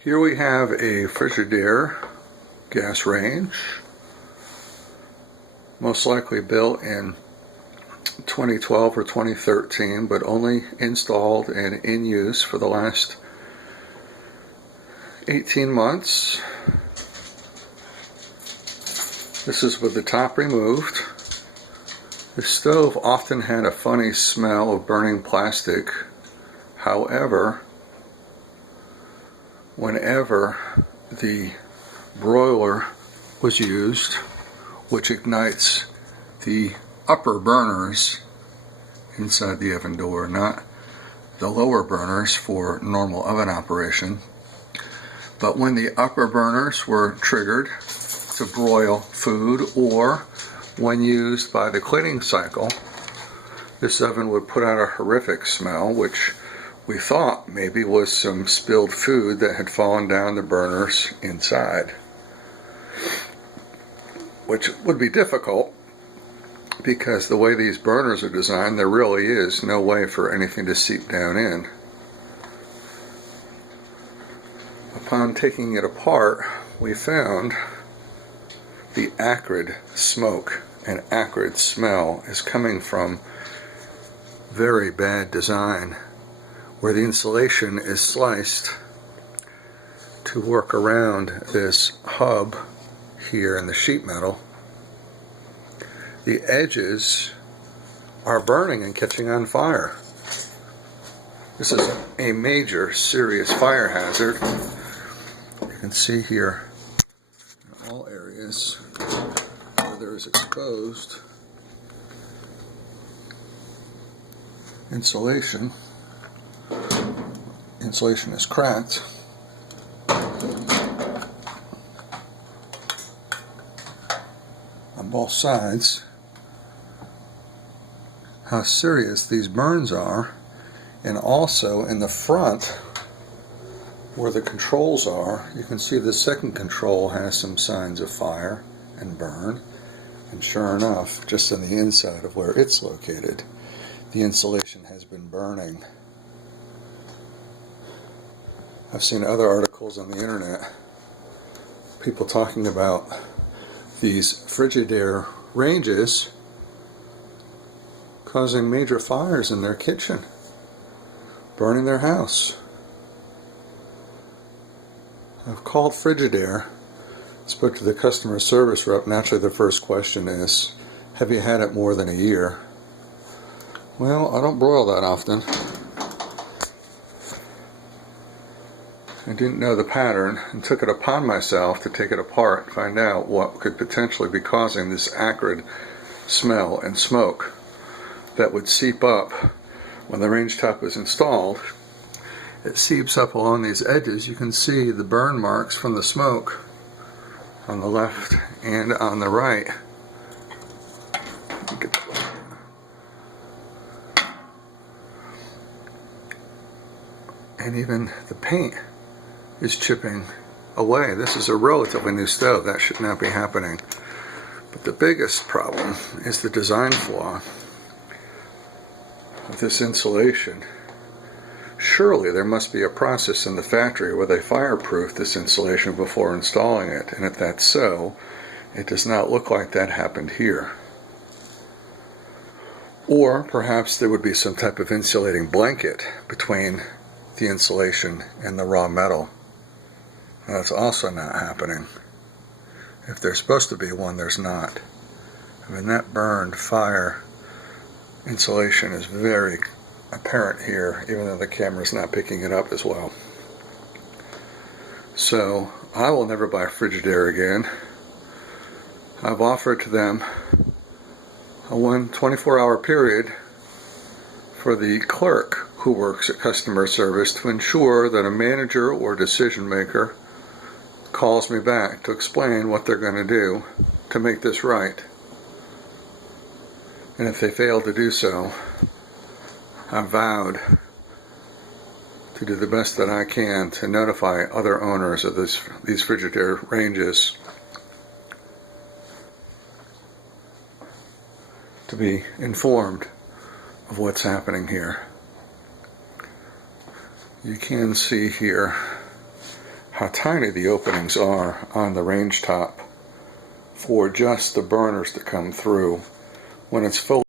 Here we have a Frigidaire gas range, most likely built in 2012 or 2013, but only installed and in use for the last 18 months. This is with the top removed. The stove often had a funny smell of burning plastic. However, whenever the broiler was used, which ignites the upper burners inside the oven door, not the lower burners for normal oven operation, but when the upper burners were triggered to broil food, or when used by the cleaning cycle, this oven would put out a horrific smell, which we thought maybe was some spilled food that had fallen down the burners inside, which would be difficult because the way these burners are designed, there really is no way for anything to seep down in. Upon taking it apart, we found the acrid smoke and acrid smell is coming from very bad design, where the insulation is sliced to work around this hub here in the sheet metal. The edges are burning and catching on fire. This is a major, serious fire hazard. You can see here in all areas where there is exposed insulation. Insulation is cracked. On both sides. How serious these burns are, and also in the front where the controls are, you can see the second control has some signs of fire and burn, and sure enough, just on the inside of where it's located, the insulation has been burning. I've seen other articles on the internet, people talking about these Frigidaire ranges causing major fires in their kitchen, burning their house. I've called Frigidaire, spoke to the customer service rep. Naturally, the first question is, have you had it more than a year? Well, I don't broil that often. I didn't know the pattern and took it upon myself to take it apart and find out what could potentially be causing this acrid smell and smoke that would seep up when the range top is installed. It seeps up along these edges. You can see the burn marks from the smoke on the left and on the right. Let me get that one. And even the paint is chipping away. This is a relatively new stove. That should not be happening. But the biggest problem is the design flaw of this insulation. Surely there must be a process in the factory where they fireproof this insulation before installing it, and if that's so, it does not look like that happened here. Or perhaps there would be some type of insulating blanket between the insulation and the raw metal. That's also not happening. If there's supposed to be one, there's not. I mean, that burned fire insulation is very apparent here, even though the camera's not picking it up as well. So I will never buy Frigidaire again. I've offered to them a 24-hour period for the clerk who works at customer service to ensure that a manager or decision maker calls me back to explain what they're going to do to make this right. And if they fail to do so, I vowed to do the best that I can to notify other owners of these Frigidaire ranges to be informed of what's happening here. You can see here how tiny the openings are on the range top for just the burners to come through. When it's full